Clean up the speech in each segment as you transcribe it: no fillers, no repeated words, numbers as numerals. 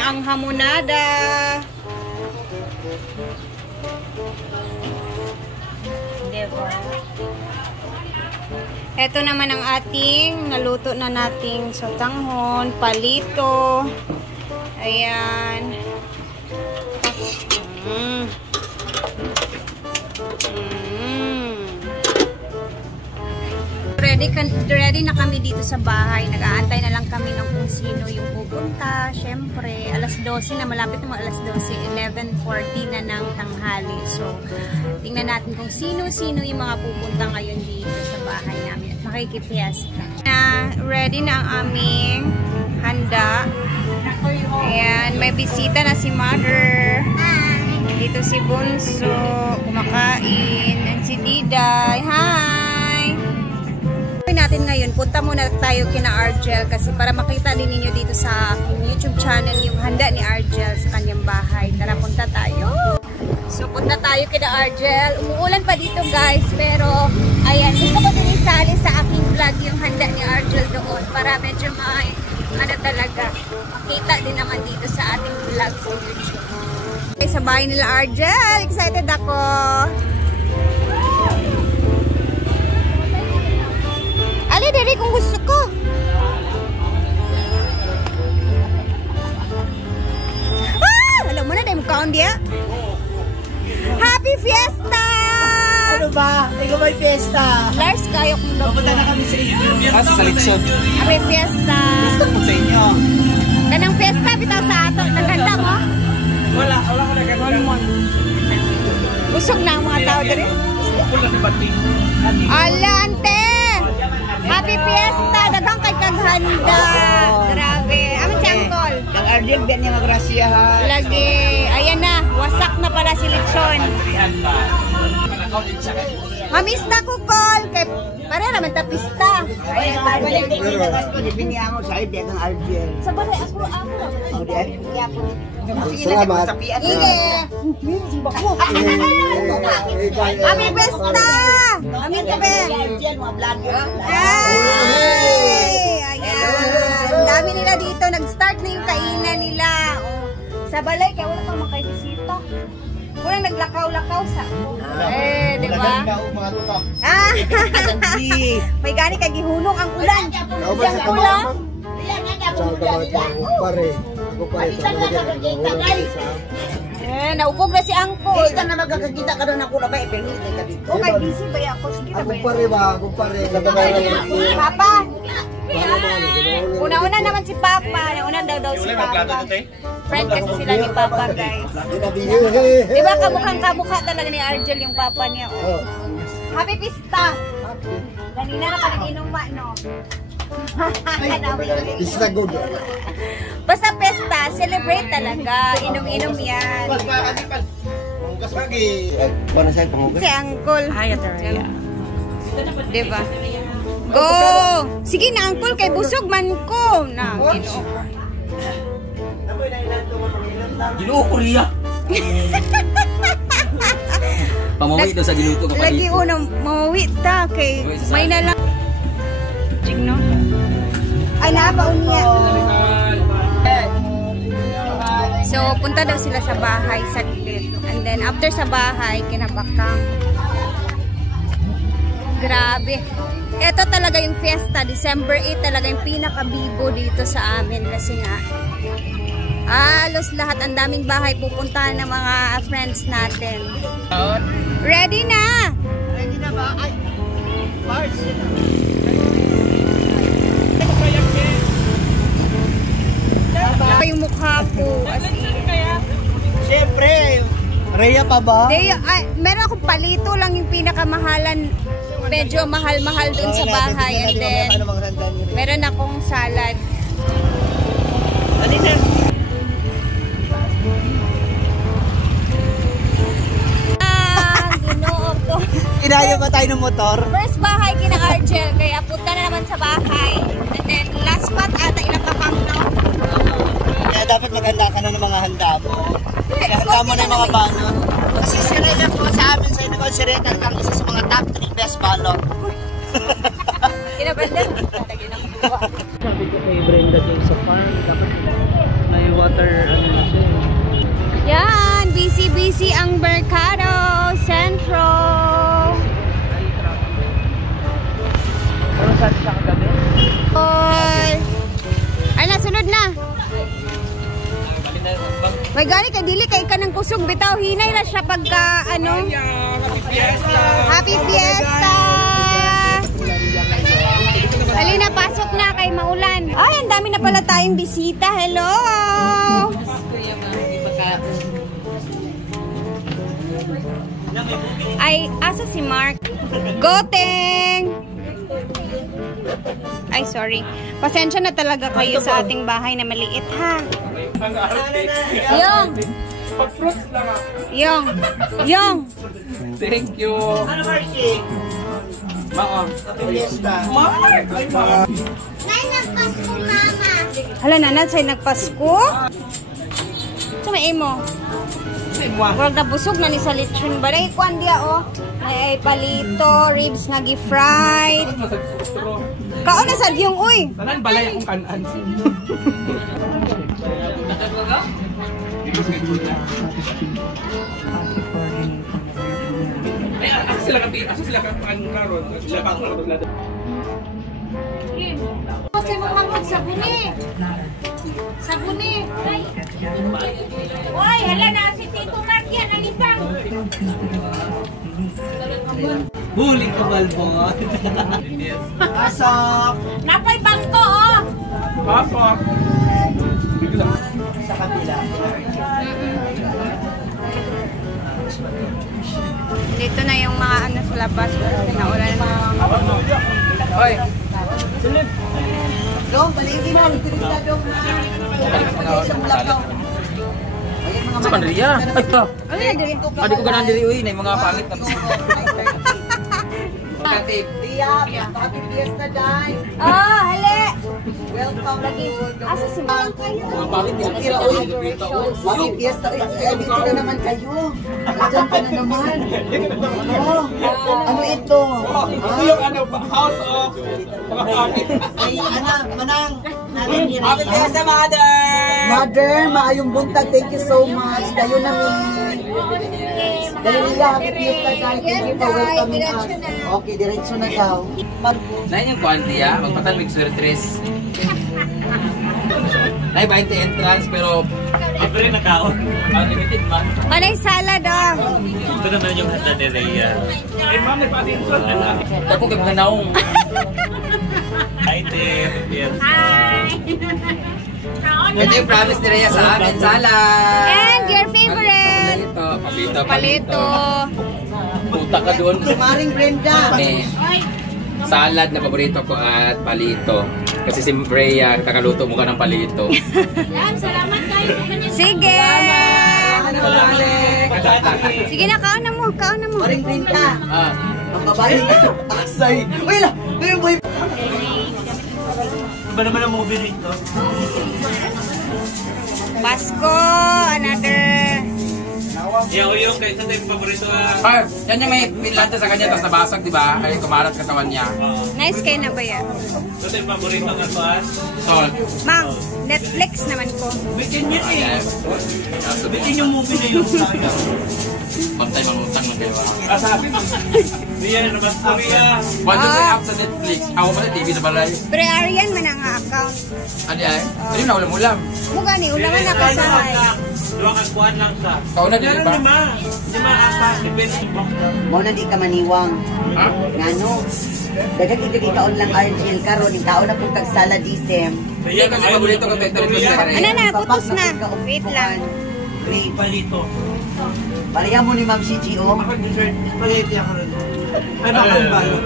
Ang hamonada. Diba? Ito naman ang ating naluto na nating sotanghon, palito. Ayan. Ready na kami dito sa bahay. Nag-aantay na lang kami ng kung sino yung pupunta. Siyempre, alas 12 na, malapit na mga alas 12, 11:40 na ng tanghali. So, tingnan natin kung sino-sino yung mga pupunta ngayon dito sa bahay namin. At makikipiesta. Ready na ang aming handa. Ayan, may bisita na si Mother. Dito si Bunso, kumakain. And si Diday. Hi! Natin ngayon, punta muna tayo kina Argel kasi para makita din ninyo dito sa YouTube channel yung handa ni Argel sa kanyang bahay. Tara, punta tayo. So, punta tayo kina Argel. Umuulan pa dito guys, pero ayan, gusto ko din isali sa aking vlog yung handa ni Argel doon para medyo may ano talaga, makita din naman dito sa ating vlog sa YouTube. Okay, sa bahay nila Argel, excited ako. Ali, dari kung gusto ko. Alam mo na, dahil mukhaon dia. Happy Fiesta! Ano ba? Ikaw may fiesta. Lars, kayo kong love. Papunta na kami sa inyo. Sa leksyon. Happy Fiesta. Gusto ko sa inyo. Kanang fiesta, bitaw sa ato. Naganda mo? Wala ko nagkakaroon. Busog na ang mga tao dito. Ala, ante! Happy Fiesta! Dagang kay kaghanda. Grabe. Amin si Angkol. Ang Argel, biyan niya magrasya ha. Lagi. Ayan na. Wasak na pala si Lechon. Mamis na ko, Col. Pare naman ta pista. Ay, Argel, biniyan mo sa ibig ang Argel. Sa bagay, ako. Salamat. Ige. Happy Fiesta! Amin ka ba? Ay! Ayan. Ang dami nila dito. Nag-start na yung kainan nila. Sa balay, kaya wala pang makay-bisita. Walang naglakaw-lakaw sa... di ba? Ah! May gani kagihunong ang ulan. Siyang ulan. Naubog na si Angkol. Kita na magkakita ka doon ako na ba? Ipinili ka dito. Okay, busy ba ako? Sige na ba? Kumpare. Papa! Una-una naman si Papa. Una daw si Papa. Friend kasi sila ni Papa, guys. Diba kamukhang-kamukha talaga ni Argel yung Papa niya. Oh. Happy Pista! Kanina na pag-inuman, no? Pista good. Basta pesta, celebrate talaga. Inom-inom yan. Si Angkol. Diba? Go! Sige na, Angkol, kay busog man ko. Na, Ginoo Korea. Pamawi daw sa giluto ko. Lagi unang mawawi ta kay may na lang. Jigno. Ay, naabaon niya. So, punta daw sila sa bahay saglit. And then, after sa bahay, kinabakang. Grabe. Ito talaga yung fiesta. December 8 talaga yung pinakabibo dito sa amin. Kasi nga, halos lahat, ang daming bahay pupuntahan ng mga friends natin. Ready na! Ready na ba? Ay, Mars. Yung mukha ko, as in. Siyempre, Rhea pa ba? Meron akong palito lang yung pinakamahalan. Medyo mahal-mahal dun sa bahay. And then, meron akong salad. Alin na? Ginoo ko. Inaya ba tayo ng motor? First bahay kina Argel, kaya punta na naman sa bahay. And then, last spot ata ilang kapang, no? Kaya dapat maghanda ka na ng mga handa mo. Kaya handa mo na yung mga balot. Kasi si Rhea po sa amin sa Inabal, si Rhea talagang isa sa mga top 3 best balot. Kinabanda. Talagyan ng buwa. Sabi ko kay Brenda dyan sa farm, dapat water, ano na siya. Yan, busy ang Mercado Centro. Pero saan siya kagabi? Oy. Ay, nasunod na. May gani kay dili kay kanang kusog bitaw hinay na siya pagka ano. Happy Fiesta. Alina, pasok na kay maulan. Ay, ang dami na pala tayong bisita. Hello. Ay, asa si Mark? Goteng! Ay, sorry. Pasensya na talaga kayo sa ating bahay na maliit, ha? Yung! Yung! Thank you. Ano, Marky? Ma'am. Happy Fiesta. Nay, nagpasko, mama! Hala, nanat, sa'y nagpasko? Sa may mo? Wag na busog na ni sa lechon ba? Ay, kwan dia, oh. Ay, palito, ribs nga gi-fried. Kaon na sad yung, uy! Tanan balay akong kanan. Ay, asa sila karon? Sila pa ako naglado. Kasi mo sabuni. Sabuni. Oy, hala na si Tito Mark yan, alitang. Huli ka, Balbon. Pasok. Napay bangko, oh. Pasok. Sa kabila. Dito na yung mga ano sa labas. Naulan na. Hoy. Dong, paligid na. Ito dong. Sa Manria. Ay, to. Ano na dito? Adi ko ganan diri uy, nay mga pangit na. Katip. Happy Fiesta, Day. Oh, hali. Welcome. Asa si Mark? Mga pangit yan. Happy Fiesta. Dito na naman kayo. Diyan ka na naman. Ano ito? Ito yung ano, house of mga pangit. Ay, anak, manang. Happy Fiesta, mother! Mother, maayong buntag. Thank you so much. Dayo namin. Dayo niya, happy Fiesta, Day. Thank you for welcoming us. Okay, diretso na daw. Nay yung kwanti ah, magpatalmig surtres. Nay 20 entrance pero libre na kaon. Unlimited man. Anay salad, oh. Ito naman yung handa ni Rhea. Ay ma'am, may pasinson. Ako gaganaong. Hi, Tim. Yes. Ito yung promise ni Rhea sa amin, salad. And your favorite? Palito. Palito. Puta ka doon. Maring Brenda. Salad na paborito ko at palito. Kasi si Rhea, kakaluto mo ka ng palito. Sige. Sige na, kaon na mo. Kaon na mo. Maring Brenda. Ah. Ang babae na. Aksay. Uy lang. Boy. Iba naman ang movie rito. Pasko. Another. Yung kaysa tayo paborito Ah, yan yung may pinlanta sa kanya, tapos nabasag, di ba? Ay, kumarat katawan niya. Nice kayo na ba yan? Ito tayo paborito nga kuhan. Salt. Mang, Netflix naman ko. Bikin yun eh. Yes. Bikin yung movie na yun. Pantay mangutang mo, di ba? Sabi mo. Rhea, nabas ko Rhea. Once you app sa Netflix, ako pa na TV na balay. Pero Arian man ang account. Ano ay? Ano na ulam-ulam? Mukha ni, ulaman na kasay. Duwa kang kuhan lang sa. Kauna din, di ba? Lima, apat. Depende. Mo na di ka maniwang. Ha? Ngano? Dagat ikaw lang RGL karon ikaw na pug kag saladisem. Hindi kasi paborito ko ito rin sa Ano na, putos na. Wait lang. Great. Palito. Pareha mo ni Ma'am CGO. Ako dessert. Spaghetti ako rin. Ay, bakang balot.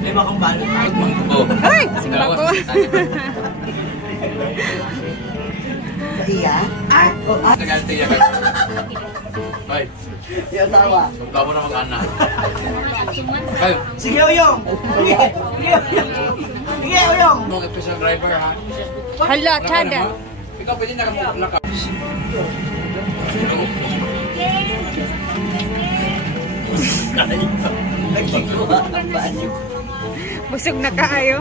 Ay, bakang balot. Oh. Ay, simba ko. Sa iya? Ah! Oh, ah! Nagalito yan. Ay, Yung tawa. huwag mo na mag-anak. Ay, Sige, Oyong! Sige! Sige, Oyong! mga special driver ha. Hala, tada. Ikaw pwede nakapulak ka. Busog na kaayo.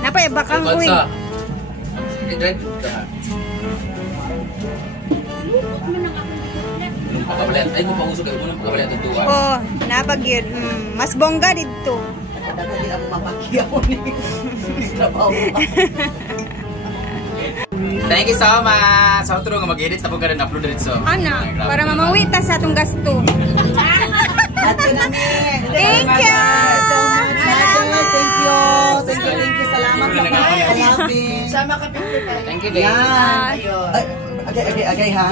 Napay bakang uy. Bansa. Ito drive. Nung pagkabalat, ay mo pauso kayo muna pagkabalat ng tuwa. Oh, napag-yun. Mas bongga dito. Dapat din ako mapakiyaw ni trabaho. Thank you so much. Sa outro nga mag-edit na po ka rin upload rin so. Ano? Para mamawi ta sa atong gasto. Ate namin. Thank you! So much. Thank you. Salamat sa pag-alapin. Sama ka Thank you, babe. Yan. Agay ha.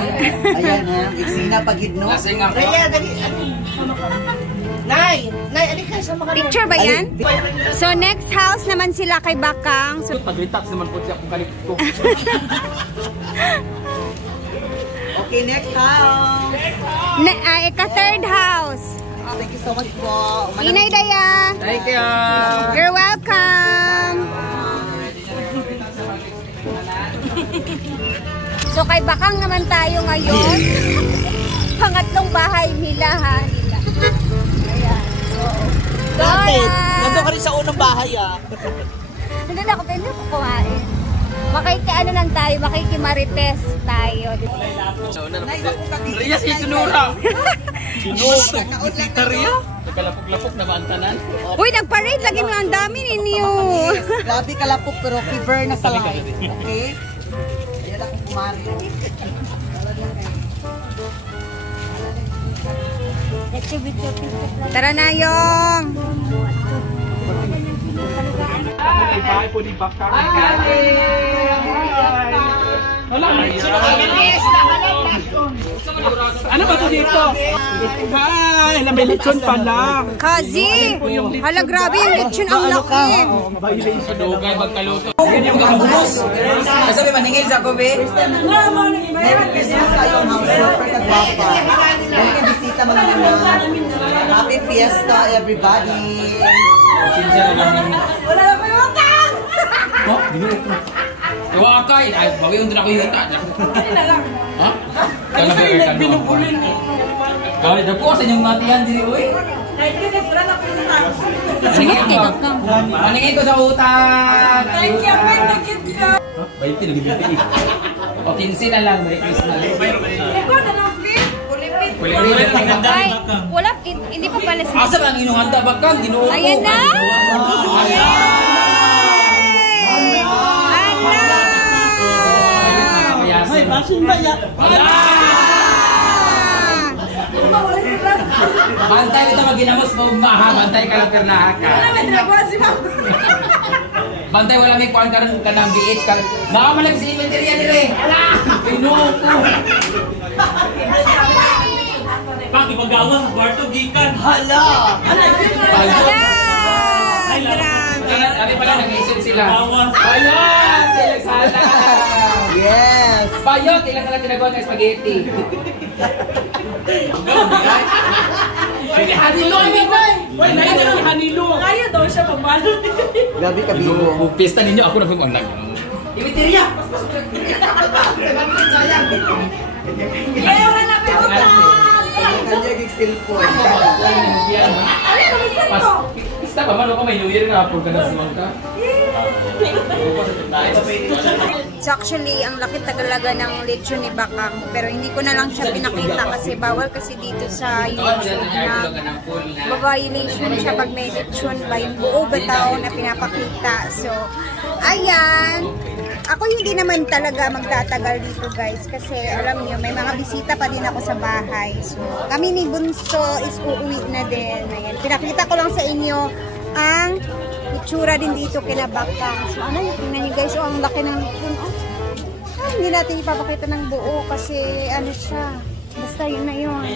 Ayan ha. Iksina pagid no. Lasing nga po. Nay, alika sama ka. Picture ba yan? So next house naman sila kay Bakang. So, Pag-retax naman po siya kung kalit ko. Okay, next house. third house. Thank you so much po. Inay Daya. Thank you. You're welcome. So kay Bakang naman tayo ngayon. Pangatlong bahay nila ha. Ayan. So, Bakit? Nandun ka rin sa unang bahay ah. hindi na ako pwede ko kumain. Makiki-ano lang tayo, makiki-marites tayo. So, Ria si Sunura. Sinusita Ria. Nagkalapok-lapok na maantanan. Uy, nag-parade lagi mo ang dami ninyo. Grabe kalapok pero fever na sa life. Okay? Ayan akong kumari. Tara na yung. Bahay po ni Bakang. Ano ba ito dito? Hi! May lechon pala. Kasi, hala grabe yung lechon ang laki. Dugay magkaluto. Kasi may maningil sa kobe. Merry Christmas kayo, house super kagwapa. Dahil kayo bisita mga naman. Happy Fiesta everybody. Wala na pa yung utang! Iwa kay, ay bawi yung ako yung utak. Ha? Kaya na binubulin. Kaya na po sa inyong matihan din uy. Maningin ko sa utak. Thank you, thank you. Baik din nagibiti. O 15 na lang, Merry Christmas. Ikaw na lang, Pin. Kulipit. Wala, hindi pa pala siya. Asa bang inyong handa Bakang? Ginoo ko. Ayan na! Ay, basin ba yan? Bantay ito maginamos mo maha, bantay ka lang pernaha ka. Bantay wala may kuhan ka ng BH ka. Nakamalag si inventory yan nila eh. Ala! Pinuho ko. Bakit mag-awa sa kwarto, gikan? Hala! Sabi pala, nag-iisip sila. Bayot! Ilang sala! Yes! Bayot! Ilang ka lang tinagawa ng spaghetti. Ay, Hanilo! Wait, na yun ang Hanilo. Kaya daw siya pagmalo. Gabi ka bigo. Pista ninyo, ako na pumunag. Ibeteria! Ayaw na na pero Kanya gigsil po. Basta pa, mano ka may New Year nga po ka na sumang ka? So actually, ang laki talaga ng lechon ni Bakang. Pero hindi ko na lang siya pinakita kasi bawal kasi dito sa YouTube na babayilation siya pag may lechon ba yung buo bataw na pinapakita. So, ayan. Ako hindi naman talaga magtatagal dito guys kasi alam niyo may mga bisita pa din ako sa bahay. So, kami ni Bunso is uuwi na din. Ayan. Pinakita ko lang sa inyo ang itsura din dito kina Bakang. So, ano yun? Tingnan niyo guys. Oh, ang laki ng lechon. Oh. Hindi natin ipapakita ng buo kasi ano siya. Basta yun na yun.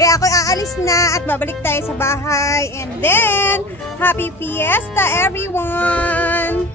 Kaya ako aalis na at babalik tayo sa bahay. And then, Happy Fiesta everyone!